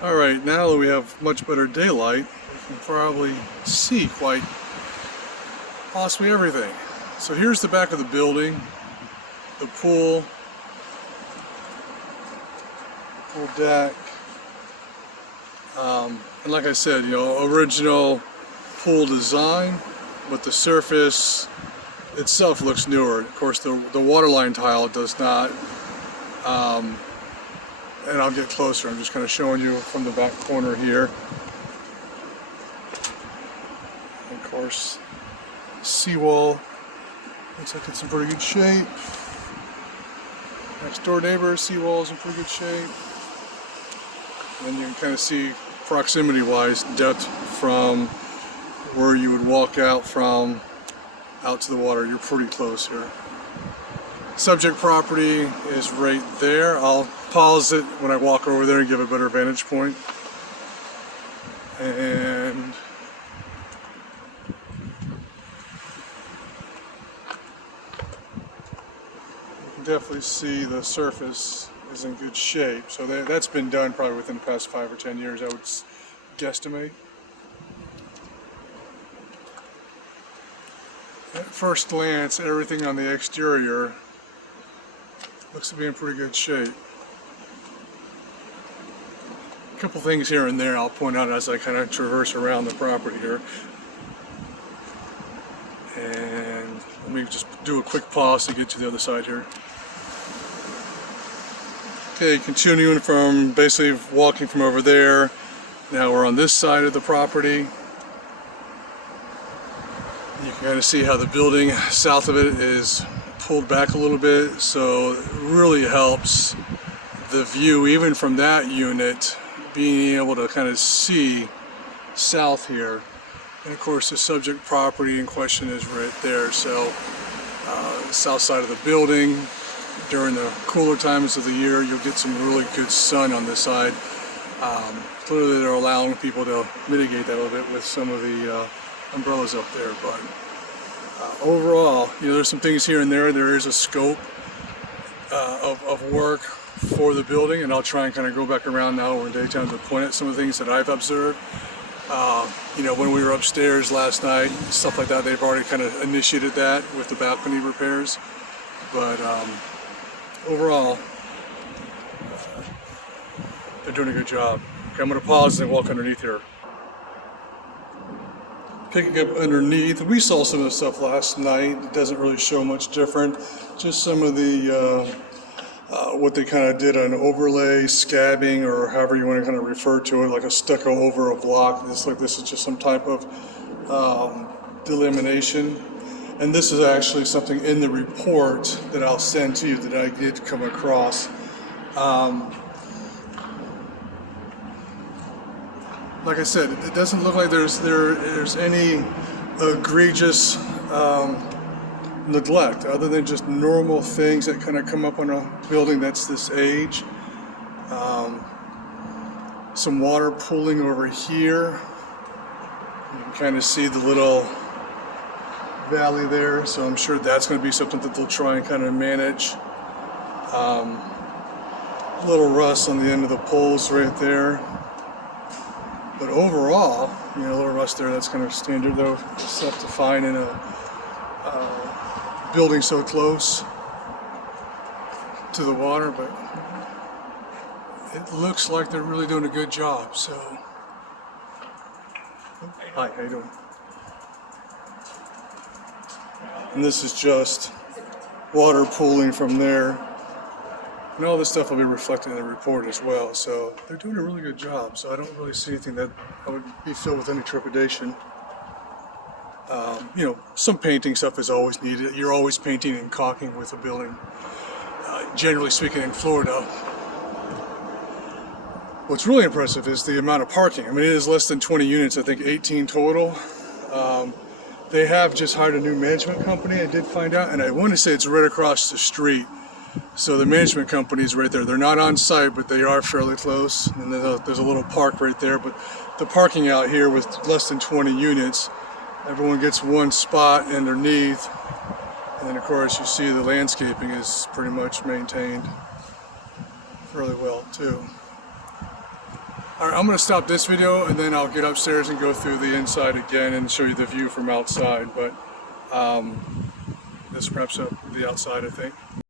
Alright, now that we have much better daylight, we can probably see quite possibly everything. So here's the back of the building, the pool deck, and like I said, original pool design, but the surface itself looks newer. Of course, the waterline tile does not. And I'll get closer. I'm just kind of showing you from the back corner here. Of course, seawall looks like it's in pretty good shape. Next door neighbor, seawall is in pretty good shape. And then you can kind of see proximity-wise depth from where you would walk out from out to the water. You're pretty close here. Subject property is right there. I'll pause it when I walk over there and give a better vantage point. And you can definitely see the surface is in good shape. So that's been done probably within the past 5 or 10 years, I would guesstimate. At first glance, everything on the exterior looks to be in pretty good shape. A couple things here and there I'll point out as I kind of traverse around the property here. And let me just do a quick pause to get to the other side here. Okay, continuing from basically walking from over there. Now we're on this side of the property. You can kind of see how the building south of it is pulled back a little bit, so it really helps the view even from that unit, being able to kind of see south here. And of course the subject property in question is right there, so the south side of the building. During the cooler times of the year, you'll get some really good sun on this side. Clearly they're allowing people to mitigate that a little bit with some of the umbrellas up there, but overall, there's some things here and there. There is a scope of work for the building, and I'll try and kind of go back around now over daytime to point at some of the things that I've observed. When we were upstairs last night, stuff like that, they've already kind of initiated that with the balcony repairs. But overall, they're doing a good job. Okay, I'm going to pause and walk underneath here. Picking up underneath, we saw some of the stuff last night. It doesn't really show much different. Just some of the what they kind of did on overlay, scabbing, or however you want to kind of refer to it, like a stucco over a block. It's like this is just some type of delamination. And this is actually something in the report that I'll send to you that I did come across. Like I said, it doesn't look like there's any egregious neglect, other than just normal things that kind of come up on a building that's this age. Some water pooling over here. You can kind of see the little valley there, so I'm sure that's going to be something that they'll try and kind of manage. Little rust on the end of the poles right there. But overall, a little rust there, that's kind of standard though, stuff to find in a building so close to the water, but it looks like they're really doing a good job, so. Hi, how you doing? And this is just water pooling from there. And all this stuff will be reflected in the report as well, so they're doing a really good job, so I don't really see anything that I would be filled with any trepidation. Some painting stuff is always needed. You're always painting and caulking with a building, generally speaking, in Florida. What's really impressive is the amount of parking. I mean, it is less than 20 units, I think 18 total. They have just hired a new management company, I did find out, and I want to say it's right across the street. So the management company is right there. They're not on site, but they are fairly close. And there's a little park right there. But the parking out here with less than 20 units, everyone gets one spot underneath. And then of course you see the landscaping is pretty much maintained fairly well too. All right, I'm going to stop this video and then I'll get upstairs and go through the inside again and show you the view from outside. But this wraps up the outside, I think.